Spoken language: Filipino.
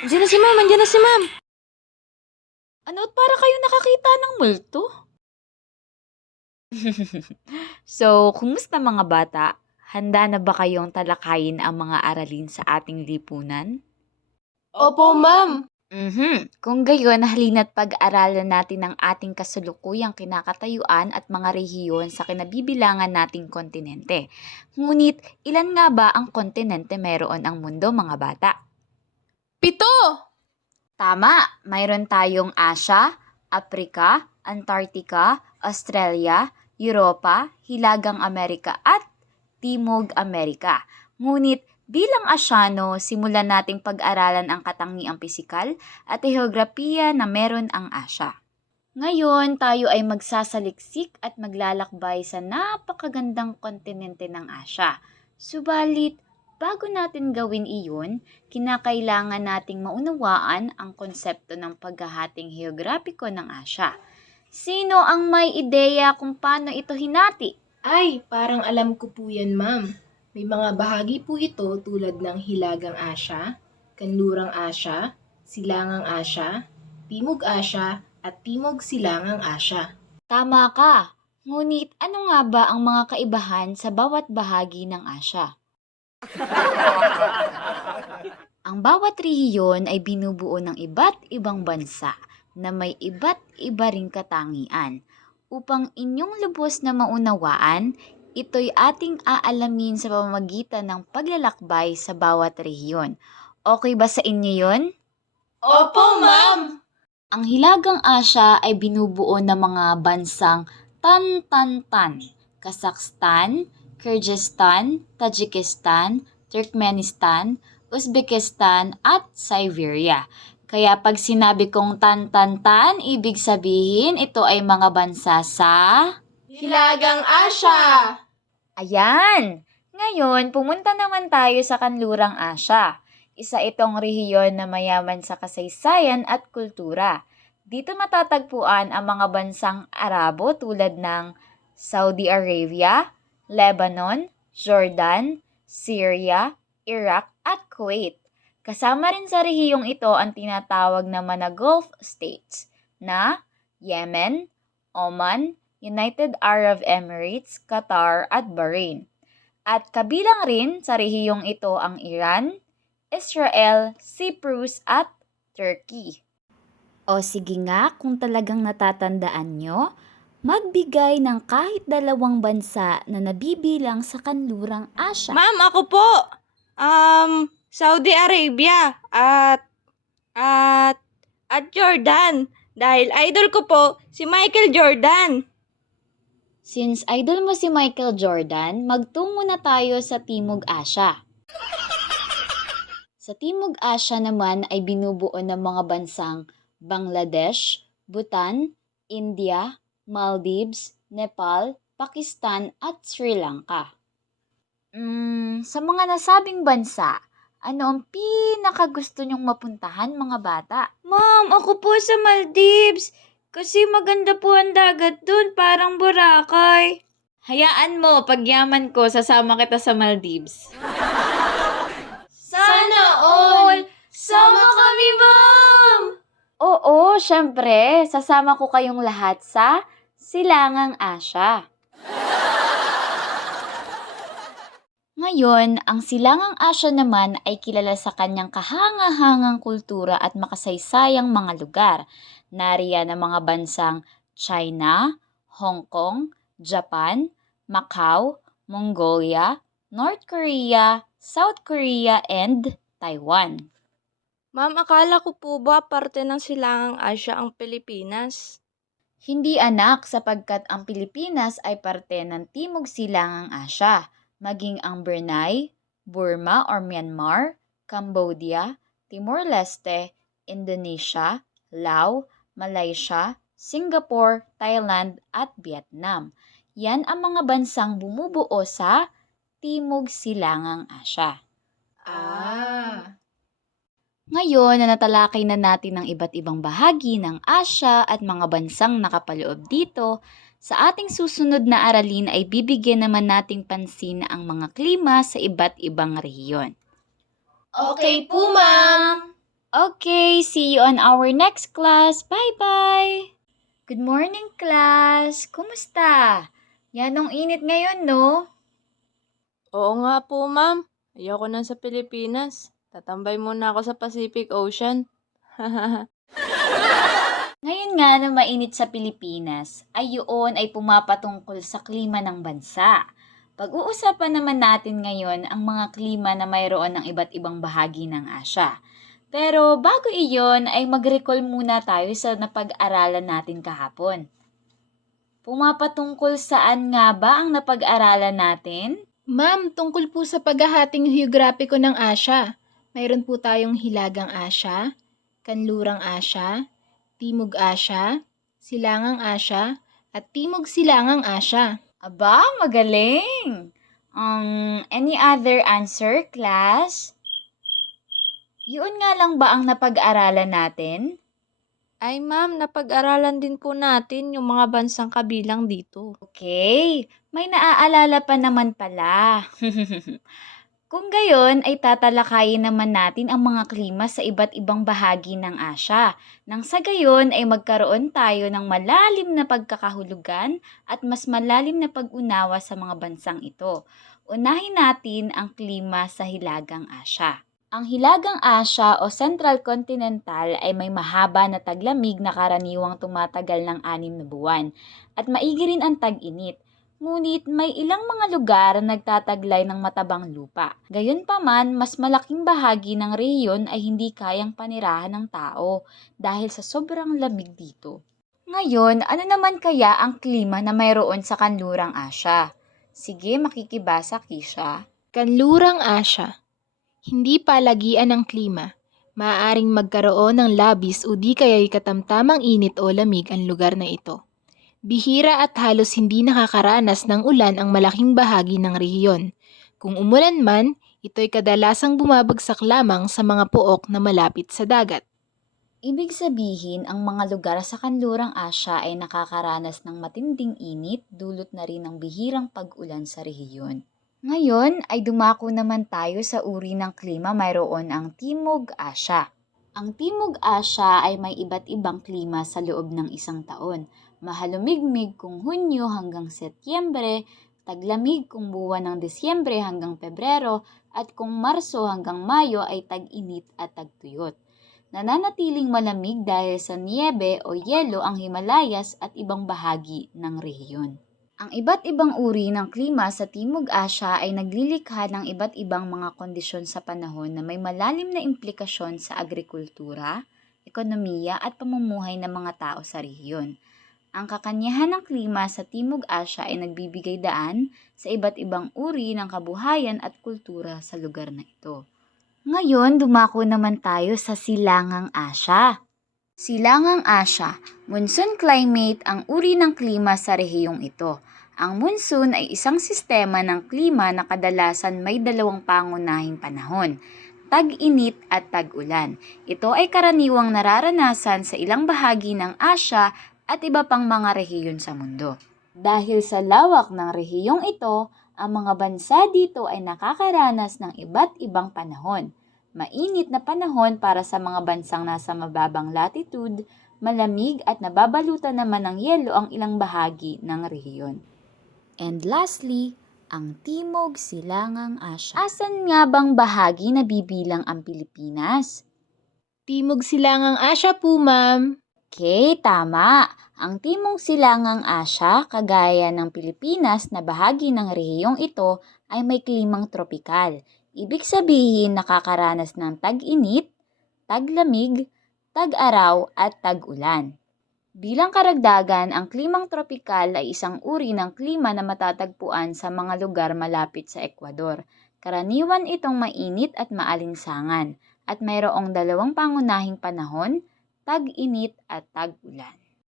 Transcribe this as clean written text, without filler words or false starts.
Andiyan na si ma'am, andiyan na si ma'am. Ano, at para kayo nakakita ng multo? So, kumusta mga bata? Handa na ba kayong talakayin ang mga aralin sa ating lipunan? Opo, ma'am. Kung gayon, halina't pag-aralan natin ang ating kasalukuyang kinakatayuan at mga rehiyon sa kinabibilangan nating kontinente. Ngunit, ilan nga ba ang kontinente meron ang mundo, mga bata? 7. Tama, mayroon tayong Asia, Africa, Antarctica, Australia, Europa, Hilagang Amerika at Timog Amerika. Ngunit bilang Asyano, simulan nating pag-aralan ang katangiang pisikal at heograpiya na meron ang Asya. Ngayon, tayo ay magsasaliksik at maglalakbay sa napakagandang kontinente ng Asya. Subalit, bago natin gawin iyon, kinakailangan nating maunawaan ang konsepto ng paghahating heograpiko ng Asya. Sino ang may ideya kung paano ito hinati? Ay, parang alam ko po yan, ma'am. May mga bahagi po ito tulad ng Hilagang Asya, Kanlurang Asya, Silangang Asya, Timog Asya, at Timog Silangang Asya. Tama ka. Ngunit ano nga ba ang mga kaibahan sa bawat bahagi ng Asya? Ang bawat rehiyon ay binubuo ng iba't ibang bansa na may iba't iba ring katangian. Upang inyong lubos na maunawaan, ito'y ating aalamin sa pamamagitan ng paglalakbay sa bawat rehiyon. Okay ba sa inyo yon? Opo, ma'am! Ang Hilagang Asya ay binubuo ng mga bansang Tan-Tan-Tan, Kazakhstan, Kyrgyzstan, Tajikistan, Turkmenistan, Uzbekistan at Siberia. Kaya pag sinabi kong Tan-Tan-Tan, ibig sabihin ito ay mga bansa sa... Hilagang Asya! Ayan! Ngayon, pumunta naman tayo sa Kanlurang Asya. Isa itong rehiyon na mayaman sa kasaysayan at kultura. Dito matatagpuan ang mga bansang Arabo tulad ng Saudi Arabia, Lebanon, Jordan, Syria, Iraq at Kuwait. Kasama rin sa rehiyong ito ang tinatawag naman na Gulf States na Yemen, Oman, United Arab Emirates, Qatar at Bahrain. At kabilang rin sa rehiyong ito ang Iran, Israel, Cyprus at Turkey. O sige nga, kung talagang natatandaan nyo, magbigay ng kahit 2 bansa na nabibilang sa Kanlurang Asya. Ma'am, ako po. Saudi Arabia at Jordan. Dahil idol ko po si Michael Jordan. Since idol mo si Michael Jordan, magtungo na tayo sa Timog Asya. Sa Timog Asya naman ay binubuo ng mga bansang Bangladesh, Bhutan, India, Maldives, Nepal, Pakistan at Sri Lanka. Sa mga nasabing bansa, ano ang pinakagusto nyong mapuntahan, mga bata? Ma'am, ako po sa Maldives. Kasi maganda po ang dagat dun, parang Boracay. Hayaan mo, pagyaman ko, sasama kita sa Maldives. Sana all! Sama kami, ma'am! Oo, syempre, sasama ko kayong lahat sa Silangang Asya. Ngayon, ang Silangang Asya naman ay kilala sa kanyang kahangahangang kultura at makasaysayang mga lugar. Nariyan ang mga bansang China, Hong Kong, Japan, Macau, Mongolia, North Korea, South Korea, and Taiwan. Ma'am, akala ko po ba parte ng Silangang Asya ang Pilipinas? Hindi anak sapagkat ang Pilipinas ay parte ng Timog Silangang Asya, maging ang Brunei, Burma or Myanmar, Cambodia, Timor-Leste, Indonesia, Laos, Malaysia, Singapore, Thailand at Vietnam. Yan ang mga bansang bumubuo sa Timog Silangang Asya. Ngayon na natalakay na natin ang iba't ibang bahagi ng Asya at mga bansang nakapaloob dito, sa ating susunod na aralin ay bibigyan naman nating pansin ang mga klima sa iba't ibang rehiyon. Okay po, ma'am. Okay, see you on our next class. Bye-bye! Good morning, class! Kumusta? Yanong init ngayon, no? Oo nga po, ma'am. Ayoko na sa Pilipinas. Tatambay muna ako sa Pacific Ocean. Ngayon nga na mainit sa Pilipinas, ay yun ay pumapatungkol sa klima ng bansa. Pag-uusapan naman natin ngayon ang mga klima na mayroon ng iba't ibang bahagi ng Asya. Pero bago iyon ay mag-recall muna tayo sa napag-aralan natin kahapon. Pumapatungkol saan nga ba ang napag-aralan natin? Ma'am, tungkol po sa paghahating heograpiko ng Asya. Mayroon po tayong Hilagang Asya, Kanlurang Asya, Timog Asya, Silangang Asya, at Timog Silangang Asya. Aba, magaling! Any other answer, class? Yun nga lang ba ang napag-aralan natin? Ay, ma'am, napag-aralan din po natin yung mga bansang kabilang dito. Okay, may naaalala pa naman pala. Kung gayon ay tatalakayin naman natin ang mga klima sa iba't ibang bahagi ng Asya. Nang sa gayon ay magkaroon tayo ng malalim na pagkakahulugan at mas malalim na pag-unawa sa mga bansang ito. Unahin natin ang klima sa Hilagang Asya. Ang Hilagang Asya o Central Continental ay may mahaba na taglamig na karaniwang tumatagal ng 6 na buwan at maigi rin ang tag-init. Ngunit may ilang mga lugar na nagtataglay ng matabang lupa. Gayunpaman, mas malaking bahagi ng rehiyon ay hindi kayang panirahan ng tao dahil sa sobrang lamig dito. Ngayon, ano naman kaya ang klima na mayroon sa Kanlurang Asya? Sige, makikibasa, Kisha. Kanlurang Asya. Hindi palagian ng klima. Maaaring magkaroon ng labis o di kaya'y katamtamang init o lamig ang lugar na ito. Bihira at halos hindi nakakaranas ng ulan ang malaking bahagi ng rehiyon. Kung umulan man, ito'y kadalasang bumabagsak lamang sa mga pook na malapit sa dagat. Ibig sabihin, ang mga lugar sa Kanlurang Asya ay nakakaranas ng matinding init dulot na rin ng bihirang pag-ulan sa rehiyon. Ngayon ay dumako naman tayo sa uri ng klima mayroon ang Timog Asya. Ang Timog Asya ay may iba't ibang klima sa loob ng isang taon. Mahalumigmig kung Hunyo hanggang Setyembre, taglamig kung buwan ng Disyembre hanggang Pebrero, at kung Marso hanggang Mayo ay tag-init at tagtuyot. Nananatiling malamig dahil sa niebe o yelo ang Himalayas at ibang bahagi ng rehiyon. Ang iba't ibang uri ng klima sa Timog Asya ay naglilikha ng iba't ibang mga kondisyon sa panahon na may malalim na implikasyon sa agrikultura, ekonomiya at pamumuhay ng mga tao sa rehiyon. Ang kakanyahan ng klima sa Timog Asya ay nagbibigay daan sa iba't ibang uri ng kabuhayan at kultura sa lugar na ito. Ngayon, dumako naman tayo sa Silangang Asya. Silangang Asya, monsoon climate ang uri ng klima sa rehiyong ito. Ang monsoon ay isang sistema ng klima na kadalasan may dalawang pangunahing panahon, tag-init at tag-ulan. Ito ay karaniwang nararanasan sa ilang bahagi ng Asya at iba pang mga rehiyon sa mundo. Dahil sa lawak ng rehiyong ito, ang mga bansa dito ay nakakaranas ng iba't ibang panahon. Mainit na panahon para sa mga bansang nasa mababang latitude, malamig at nababalutan naman ng yelo ang ilang bahagi ng rehiyon. And lastly, ang Timog Silangang Asya. Asan nga bang bahagi na bibilang ang Pilipinas? Timog Silangang Asya po, ma'am. Okay, tama. Ang Timog Silangang Asya, kagaya ng Pilipinas na bahagi ng rehiyong ito, ay may klimang tropikal. Ibig sabihin nakakaranas ng tag-init, taglamig, tag-araw at tag-ulan. Bilang karagdagan, ang klimang tropikal ay isang uri ng klima na matatagpuan sa mga lugar malapit sa Ecuador. Karaniwan itong mainit at maalinsangan at mayroong dalawang pangunahing panahon, tag-init at tag-ulan.